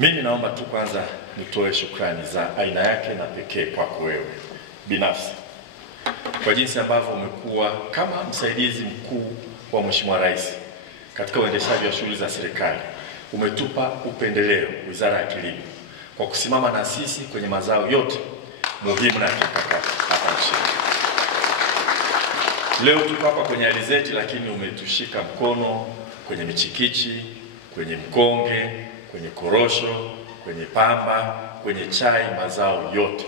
Mimi naomba tu kwanza nitoe shukrani za aina yake na pekee kwako wewe binafsi kwa jinsi ambavyo umekuwa kama msaidizi mkuu wa Mheshimiwa Rais katika uendeshaji wa shughuli za serikali. Umetupa upendeleo Wizara ya Kilimo kwa kusimama na sisi kwenye mazao yote muhimu na kimkakati hapa nchini. Leo tuko hapa kwenye alizeti, lakini umetushika mkono kwenye michikichi, kwenye mkonge, kwenye korosho, kwenye pamba, kwenye chai, mazao yote.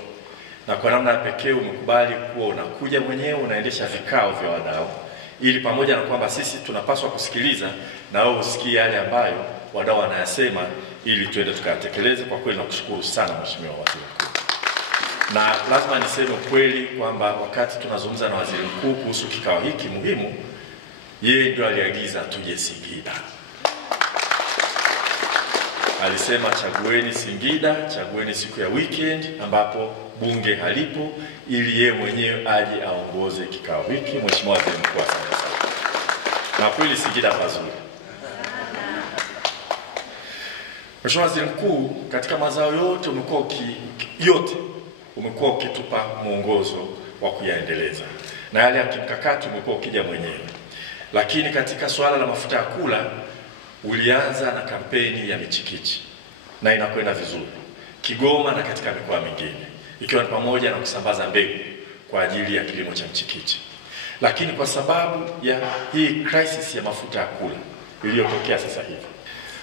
Na kwa namna pekee umekubali kuwa unakuja mwenyewe unaendesha vikao vya wadau, ili pamoja na kwamba sisi tunapaswa kusikiliza na wao usikie yale ambayo wadau wanayasema ili tuende tukatekeleze. Kwa kweli nakushukuru sana Mheshimiwa Waziri Mkuu. Na lazima niseme kweli kwamba wakati tunazungumza na Waziri Mkuu kuhusu kikao hiki muhimu, yeye ndio aliagiza tuje Singida. Alisema chagueni Singida, chagueni siku ya weekend ambapo bunge halipo, ili yeye mwenyewe aje aongoze kikao hiki. Mheshimiwa Waziri Mkuu, asante sana. Na kweli Singida pazuri. Mheshimiwa Waziri Mkuu, katika mazao yote umekuwa ukitupa mwongozo wa kuyaendeleza, na yale ya kimkakati umekuwa ukija mwenyewe. Lakini katika swala la mafuta ya kula ulianza na kampeni ya michikichi na inakwenda vizuri Kigoma na katika mikoa mingine, ikiwa ni pamoja na kusambaza mbegu kwa ajili ya kilimo cha mchikichi. Lakini kwa sababu ya hii crisis ya mafuta ya kula iliyotokea sasa hivi,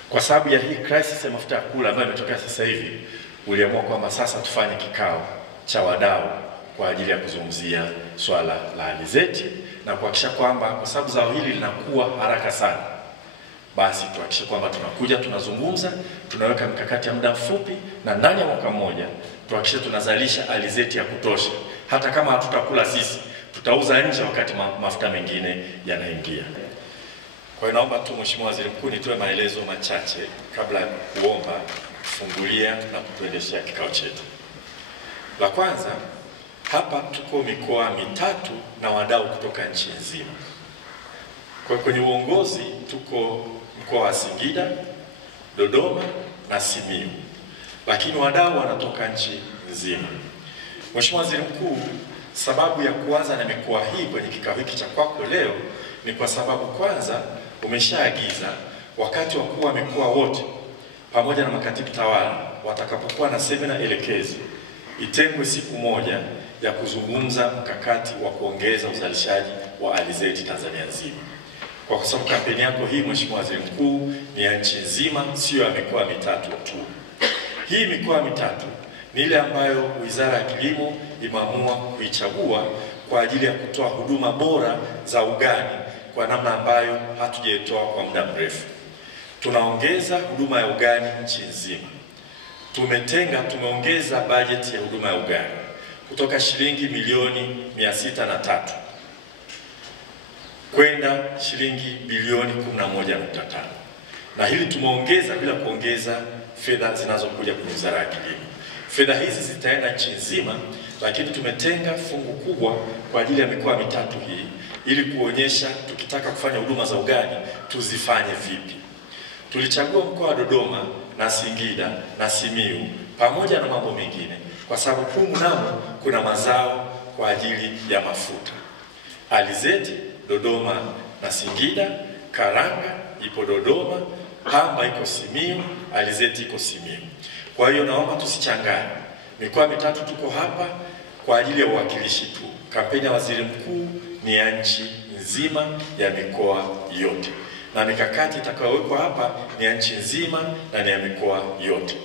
kwa sababu ya hii crisis ya mafuta ya kula ambayo imetokea sasa hivi, uliamua kwamba sasa tufanye kikao cha wadau kwa ajili ya kuzungumzia swala la alizeti na kuhakikisha kwamba kwa sababu zao hili linakuwa haraka sana, basi tuhakikishe kwamba tunakuja tunazungumza, tunaweka mikakati ya muda mfupi, na ndani ya mwaka mmoja tuhakikishe tunazalisha alizeti ya kutosha. Hata kama hatutakula sisi, tutauza nje wakati mafuta mengine yanaingia. Kwa hiyo naomba tu Mheshimiwa Waziri Mkuu nitoe maelezo machache kabla ya kuomba kufungulia na kutuendeshea kikao chetu. La kwanza, hapa tuko mikoa mitatu na wadau kutoka nchi nzima. Kwa kwenye uongozi tuko mkoa wa Singida, Dodoma na Simiyu, lakini wadau wanatoka nchi nzima. Mheshimiwa Waziri Mkuu, sababu ya kuanza na mikoa hii kwenye kikao hiki cha kwako leo ni kwa sababu kwanza umeshaagiza wakati wakuu wa mikoa wote pamoja na makatibu tawala watakapokuwa na semina elekezi itengwe siku moja ya kuzungumza mkakati wa kuongeza uzalishaji wa alizeti Tanzania nzima. Kwa sababu kampeni yako hii Mheshimiwa Waziri Mkuu ni ya nchi nzima, sio ya mikoa mitatu tu. Hii mikoa mitatu ni ile ambayo Wizara ya Kilimo imeamua kuichagua kwa ajili ya kutoa huduma bora za ugani kwa namna ambayo hatujaitoa kwa muda mrefu. Tunaongeza huduma ya ugani nchi nzima. Tumeongeza bajeti ya huduma ya ugani kutoka shilingi milioni 603 kwenda shilingi bilioni 11.5. Na hili tumeongeza bila kuongeza fedha zinazokuja kwenye Wizara ya Kilimo. Fedha hizi zitaenda nchi nzima, lakini tumetenga fungu kubwa kwa ajili ya mikoa mitatu hii ili kuonyesha tukitaka kufanya huduma za ugani tuzifanye vipi. Tulichagua mkoa wa Dodoma na Singida na Simiyu pamoja na mambo mengine kwa sababu humu namo kuna mazao kwa ajili ya mafuta. Alizeti Dodoma na Singida, karanga ipo Dodoma, pamba iko Simiyu, alizeti iko Simiyu. Kwa hiyo naomba tusichanganye. Mikoa mitatu tuko hapa kwa ajili ya uwakilishi tu. Kampeni ya Waziri Mkuu ni ya nchi nzima ya mikoa yote. Na mikakati itakayowekwa hapa ni ya nchi nzima na ni ya mikoa yote.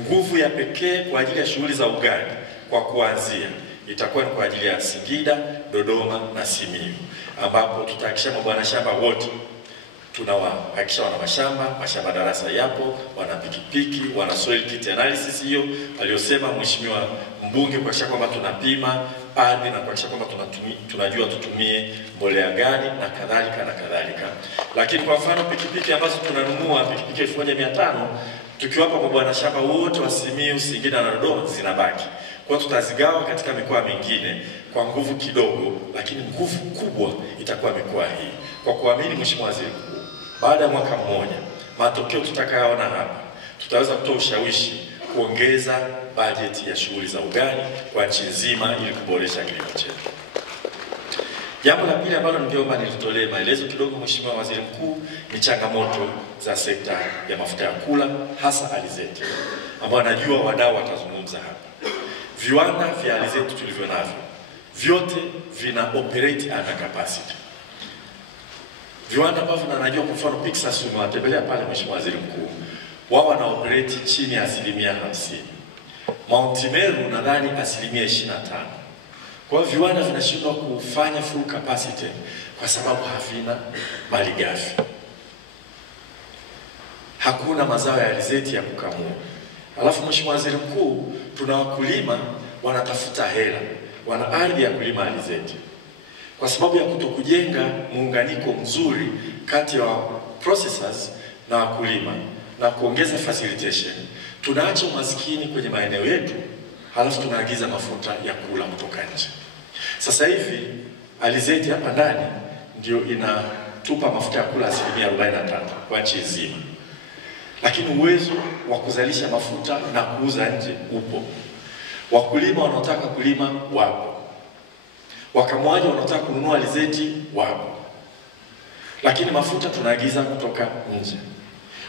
Nguvu ya pekee kwa ajili ya shughuli za ugani kwa kuanzia itakuwa ni kwa ajili ya Singida, Dodoma na Simiyu, ambapo tutahakikisha mabwana shamba wote tunawahakikisha wana mashamba darasa yapo, wana pikipiki, wana soil kit analysis hiyo aliyosema Mheshimiwa Mbunge, kuhakikisha kwamba tunapima ardhi na kuhakikisha kwamba tunajua tutumie mbolea gani na kadhalika na kadhalika. Lakini kwa mfano pikipiki ambazo tunanunua pikipiki 1500 tukiwapa kwa bwana shamba wote wa Simiyu, Singida na Dodoma zinabaki. Kwa tutazigawa katika mikoa mingine kwa nguvu kidogo, lakini nguvu kubwa itakuwa mikoa hii. Kwa kuamini Mheshimiwa Waziri Mkuu, baada ya mwaka mmoja matokeo tutakayoona hapa tutaweza kutoa ushawishi kuongeza bajeti ya shughuli za ugani kwa nchi nzima ili kuboresha kilimo chetu. Jambo la pili ambalo ningeomba nilitolee maelezo kidogo, Mheshimiwa Waziri Mkuu, ni changamoto za sekta ya mafuta ya kula, hasa alizeti, ambao najua wadau watazungumza hapa. Viwanda vya alizeti tulivyo navyo vyote vina operate under capacity. Viwanda ambavyo najua kwa mfano Pixas umewatembelea pale Mheshimiwa Waziri Mkuu, wao wana operate chini ya 50%. Mount Meru nadhani 25%. Kwa hiyo viwanda vinashindwa kufanya full capacity kwa sababu havina malighafi. Hakuna mazao ya alizeti ya kukamua. Alafu Mheshimiwa Waziri Mkuu, tuna wakulima wanatafuta hela, wana ardhi ya kulima alizeti. Kwa sababu ya kutokujenga muunganiko mzuri kati ya processors na wakulima na kuongeza facilitation, tunaacha umaskini kwenye maeneo yetu, halafu tunaagiza mafuta ya kula kutoka nje. Sasa hivi alizeti hapa ndani ndio inatupa mafuta ya kula 43% kwa nchi nzima. Lakini uwezo wa kuzalisha mafuta na kuuza nje upo. Wakulima wanaotaka kulima wapo. Wakamuaji wanaotaka kununua alizeti wapo. Lakini mafuta tunaagiza kutoka nje.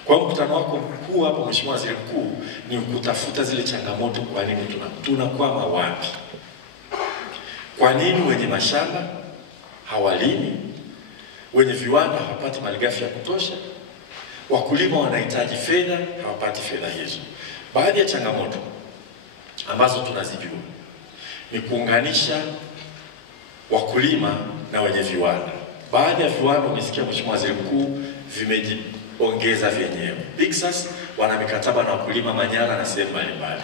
Kwa hiyo mkutano wako mkuu hapa Mheshimiwa Waziri Mkuu ni kutafuta zile changamoto, kwa nini tunakwama wapi? Kwa nini wenye mashamba hawalimi? Wenye viwanda hawapati malighafi ya kutosha? Wakulima wanahitaji fedha, hawapati fedha hizo. Baadhi ya changamoto ambazo tunazijua ni kuunganisha wakulima na wenye viwanda. Baadhi ya viwanda umesikia Mheshimiwa Waziri Mkuu vimejiongeza vyenyewe. Pixas wana mikataba na wakulima Manyara na sehemu mbalimbali,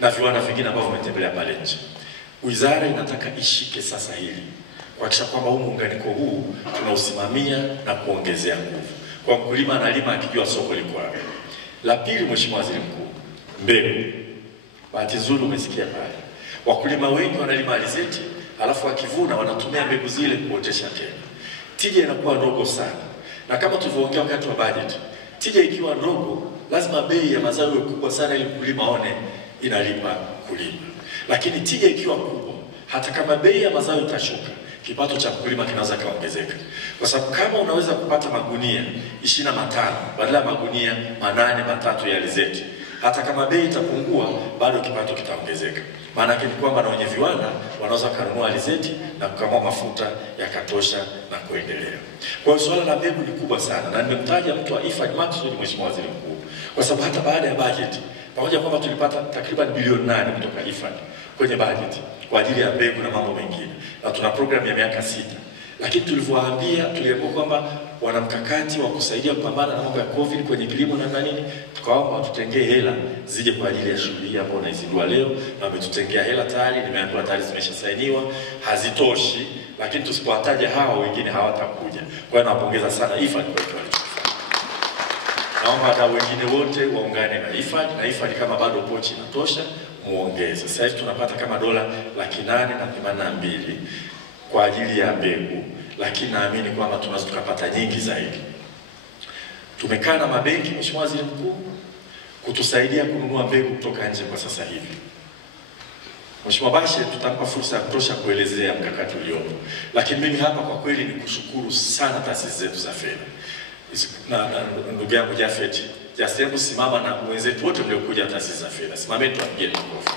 na viwanda vingine ambavyo vimetembelea pale nje. Wizara inataka ishike sasa hili kuhakikisha kwamba huu muunganiko huu tunausimamia na kuongezea nguvu. Kwa mkulima analima akijua soko liko wapi. La pili Mheshimiwa Waziri Mkuu, mbegu. Bahati nzuri umesikia pale. Wakulima wengi wanalima alizeti, alafu wakivuna wanatumia mbegu zile kuotesha tena. Tija inakuwa ndogo sana. Na kama tulivyoongea wakati wa budget, tija ikiwa ndogo, lazima bei ya mazao iwe kubwa sana ili mkulima aone inalipa kulima. Lakini tija ikiwa kubwa, hata kama bei ya mazao itashuka, kipato cha mkulima kinaweza kaongezeka. Kwa sababu kama unaweza kupata magunia 25 badala ya magunia 8 ya alizeti, hata kama bei itapungua, bado kipato kitaongezeka. Maana yake ni kwamba na wenye viwanda wanaweza kununua alizeti na kukamua mafuta yakatosha na kuendelea. Kwa hiyo swala la mbegu ni kubwa sana, na nimemtaja mtu wa IFAD Maxwell Mheshimiwa Waziri Mkuu, kwa sababu hata baada ya budget, pamoja kwamba tulipata takriban bilioni 8 kutoka IFAD kwenye budget kwa ajili ya mbegu na mambo mengine, na tuna program ya miaka 6. Lakini tulivyowaambia, tuliambiwa kwamba wana mkakati wa kusaidia kupambana na mambo ya COVID kwenye kilimo na nini, tukaomba tutengee hela zije kwa ajili ya shughuli hii ambayo naizindua leo, na wametutengea hela tayari, nimeambiwa tayari zimeshasainiwa. Hazitoshi, lakini tusipowataja hao wengine hawatakuja. Kwa hiyo nawapongeza sana IFAD kwa kitu walichofanya. Naomba wadau wengine wote waungane na IFAD kama bado pochi inatosha muongeze. Sasa hivi tunapata kama dola 882 kwa ajili ya mbegu, lakini naamini kwamba tunaweza tukapata nyingi zaidi. Tumekaa na mabenki Mheshimiwa Waziri Mkuu kutusaidia kununua mbegu kutoka nje kwa sasa hivi. Mheshimiwa Bashe tutampa fursa ya kutosha kuelezea mkakati uliopo. Lakini mimi hapa kwa kweli ni kushukuru sana taasisi zetu za fedha. Na ndugu yangu Jafet, hebu simama na wenzetu wote mliokuja taasisi za fedha. Simameni tuwapige makofi.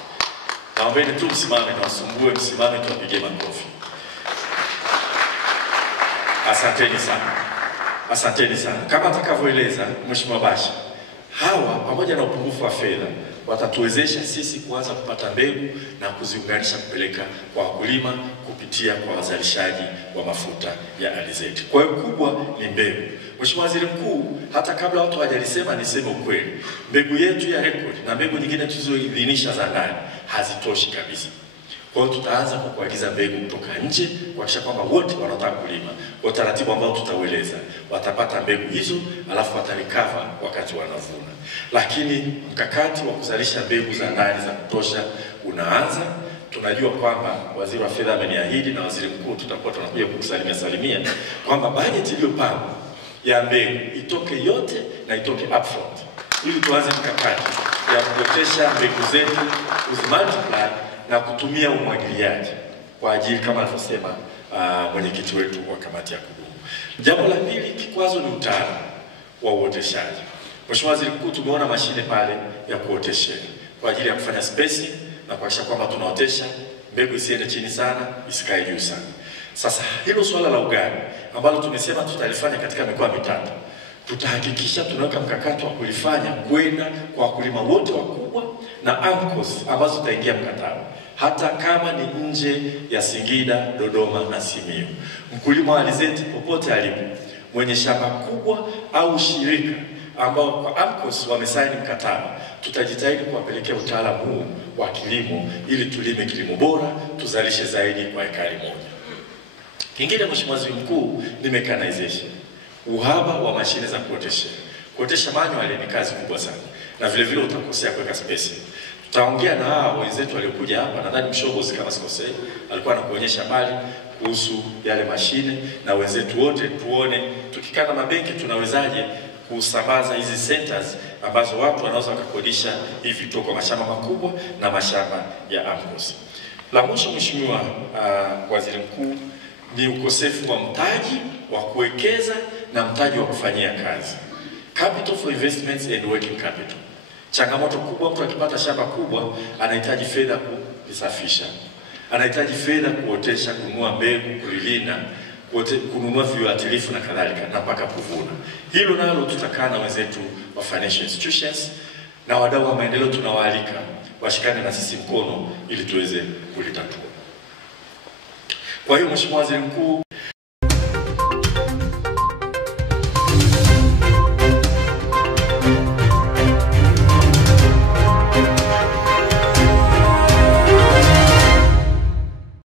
Naombeni tu msimame na wasumbue, msimame tuwapige makofi. Asanteni sana. Asanteni sana. Kama atakavyoeleza Mheshimiwa Bashe, hawa pamoja na upungufu wa fedha watatuwezesha sisi kuanza kupata mbegu na kuziunganisha kupeleka kwa wakulima kupitia kwa wazalishaji wa mafuta ya alizeti. Kwa hiyo kubwa ni mbegu. Mheshimiwa Waziri Mkuu, hata kabla watu hawajalisema niseme ukweli. Mbegu yetu ya record na mbegu nyingine tulizoidhinisha za ndani hazitoshi kabisa. Kwa hiyo tutaanza kwa kuagiza mbegu kutoka nje kuhakikisha kwamba wote wanaotaka kulima kwa taratibu ambao tutaueleza watapata mbegu hizo, alafu watarecover wakati wanavuna. Lakini mkakati wa kuzalisha mbegu za ndani za kutosha unaanza. Tunajua kwamba Waziri wa Fedha ameniahidi na Waziri Mkuu tutakuwa tunakuja kukusalimia kwamba bajeti iliyopangwa ya mbegu itoke yote na itoke upfront. ili tuanze mikakati ya kuotesha mbegu zetu, kuzimultiply na kutumia umwagiliaji kwa ajili kama alivyosema mwenyekiti wetu wa kamati ya kudumu. Jambo la pili, kikwazo ni utaalamu wa uoteshaji. Mheshimiwa Waziri Mkuu, tumeona mashine pale ya kuoteshea kwa ajili ya kufanya spacing na kuhakikisha kwamba tunaotesha mbegu isiende chini sana, isikae juu sana. Sasa hilo swala la ugani ambalo tumesema tutalifanya katika mikoa mitatu, tutahakikisha tunaweka mkakati wa kulifanya kwenda kwa wakulima wote wakubwa na AMCOS ambazo tutaingia mkataba, hata kama ni nje ya Singida, Dodoma na Simiyu. Mkulima wa alizeti popote alipo, mwenye shamba kubwa au shirika ambao kwa AMCOS wamesaini mkataba, tutajitahidi kuwapelekea utaalamu huu wa kilimo ili tulime kilimo bora, tuzalishe zaidi kwa ekari moja. Kingine Mheshimiwa Waziri Mkuu, ni mechanization. Uhaba wa mashine za kuoteshea. Kuotesha manual ni kazi kubwa sana. Na vile vile utakosea kuweka spacing. Tutaongea na hao wenzetu waliokuja hapa, nadhani Mshobozi kama sikosei alikuwa anakuonyesha mali kuhusu yale mashine, na wenzetu wote tuone tukikaa na mabenki tunawezaje kusambaza hizi centers ambazo watu wanaweza wakakodisha hivi vituo mashamba makubwa na mashamba ya AMCOS. La mwisho Mheshimiwa Waziri Mkuu, ni ukosefu wa mtaji wa kuwekeza na mtaji wa kufanyia kazi. Capital for investments and working capital. Changamoto kubwa, mtu akipata shamba kubwa anahitaji fedha kulisafisha, anahitaji fedha kuotesha, kununua mbegu, kulilinda, kununua viuatilifu na kadhalika, na mpaka kuvuna. Hilo nalo tutakaa na wenzetu wa financial institutions na wadau wa maendeleo, tunawaalika washikane na sisi mkono ili tuweze kulitatua. Kwa hiyo Mheshimiwa Waziri Mkuu,